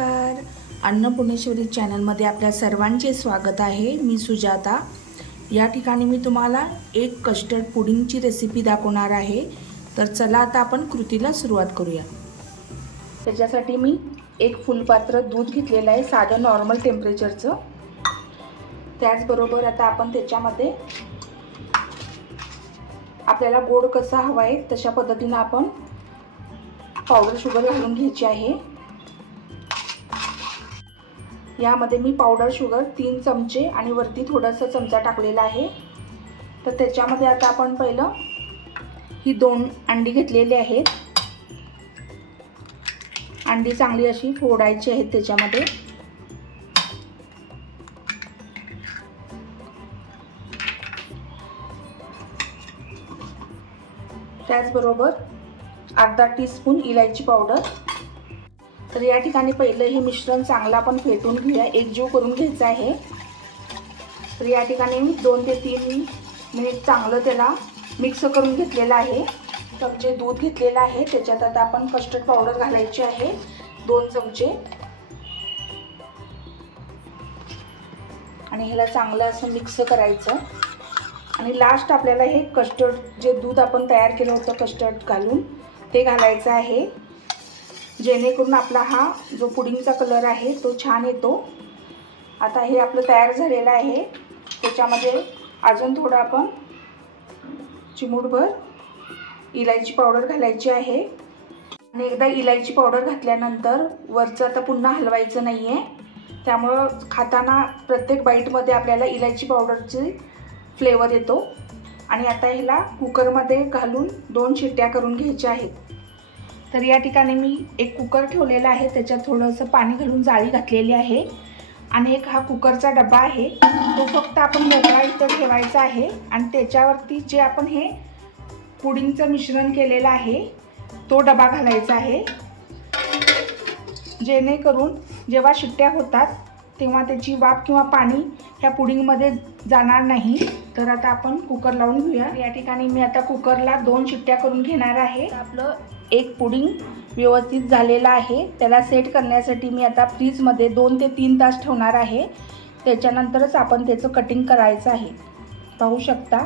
नमस्कार, अन्नपूर्णेश्वरी चॅनलमध्ये आपल्या सर्वांचे स्वागत आहे। मी सुजाता। या ठिकाणी मी तुम्हाला एक कस्टर्ड पुडिंगची रेसिपी दाखवणार आहे। तर चला आता आपण कृतीला सुरुवात करूया। त्याच्यासाठी मी एक फुलपात्र दूध घेतलेलं आहे, साधं नॉर्मल टेम्परेचरचं। त्याचबरोबर आता आपण त्याच्यामध्ये आपल्याला गोड कसा हवा आहे तशा पद्धतीने आपण पावडर शुगर घालून घ्यायची आहे। यामध्ये मी पावडर शुगर 3 चमचे आणि वरती थोडासा चमचा टाकलेला आहे। तर त्याच्यामध्ये आता आपण पहिलं ही 2 अंडी घेतलेली आहेत। अंडी चांगली अशी फोडायची आहेत त्याच्यामध्ये। त्याचबरोबर अर्धा टीस्पून इलायची पावडर। तर या ठिकाणी पहिलं हे मिश्रण चांगलं आपण फेटून घेऊया, एकजीव करून घ्यायचं आहे। तर या ठिकाणी मी 2 ते 3 मिनिट चांगलं त्याला मिक्स करून घेतलेलं आहे। चमचे दूध घेतलेलं आहे, त्याच्यात आता आपण कस्टर्ड पावडर घालायची आहे 2 चमचे आणि ह्याला चांगलं असं मिक्स करायचं। आणि लास्ट आपल्याला हे कस्टर्ड जे दूध आपण तयार केलं होतं कस्टर्ड घालून ते घालायचं आहे, जेणेकरून आपला हा जो पुडिंगचा कलर आहे तो छान येतो। आता हे आपलं तयार झालेलं आहे। त्याच्यामध्ये अजून थोडं आपण चिमूटभर इलायची पावडर घालायची आहे। आणि एकदा इलायची पावडर घातल्यानंतर वरचं आता पुन्हा हलवायचं नाही आहे, त्यामुळं खाताना प्रत्येक बाईटमध्ये आपल्याला इलायची पावडरची फ्लेवर येतो। आणि आता ह्याला कुकरमध्ये घालून 2 शिट्ट्या करून घ्यायच्या आहेत। तर या ठिकाणी मी एक कुकर ठेवलेला आहे, त्याच्यात थोडंसं पाणी घालून जाळी घातलेली आहे। आणि एक हा कुकरचा डबा आहे, तो फक्त आपण मोकळा इथं ठेवायचा आहे। आणि त्याच्यावरती जे आपण हे पुडिंगचं मिश्रण केलेलं आहे तो डबा घालायचा आहे, जेणेकरून जेव्हा शिट्ट्या होतात तेव्हा त्याची वाफ किंवा पाणी ह्या पुडिंगमध्ये जाणार नाही। तर आता आपण कुकर लावून घेऊया। या ठिकाणी मी आता कुकरला 2 शिट्ट्या करून घेणार आहे। आपलं एक पुडिंग व्यवस्थित झालेलं आहे। त्याला सेट करण्यासाठी मी आता फ्रीजमध्ये 2 ते 3 तास ठेवणार आहे। त्याच्यानंतरच आपण त्याचं कटिंग करायचं आहे, पाहू शकता।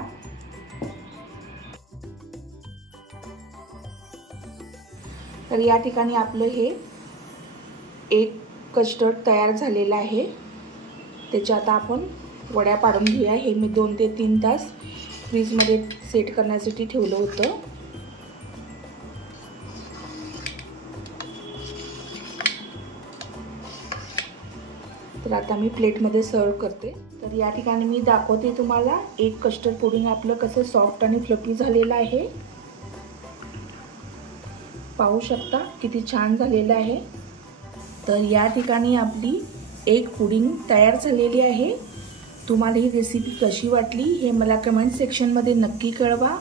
तर या ठिकाणी आपलं हे एक कस्टर्ड तयार झालेलं आहे। त्याच्या आता आपण वड्या पाडून घेऊया। हे मी 2 ते 3 तास फ्रीजमध्ये सेट करण्यासाठी ठेवलं होतं। तर आता मी प्लेटमध्ये सर्व करते। तर या ठिकाणी मी दाखवते तुम्हाला एक कस्टर्ड पुडिंग आपलं कसं सॉफ्ट आणि फ्लफी झालेलं आहे, पाहू शकता किती छान झालेलं आहे। तर या ठिकाणी आपली एक पुडिंग तयार झालेली आहे। तुम्हाला ही रेसिपी कशी वाटली हे मला कमेंट सेक्शनमध्ये नक्की कळवा।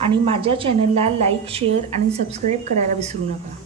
आणि माझ्या चॅनलला लाईक, शेअर आणि सबस्क्राईब करायला विसरू नका।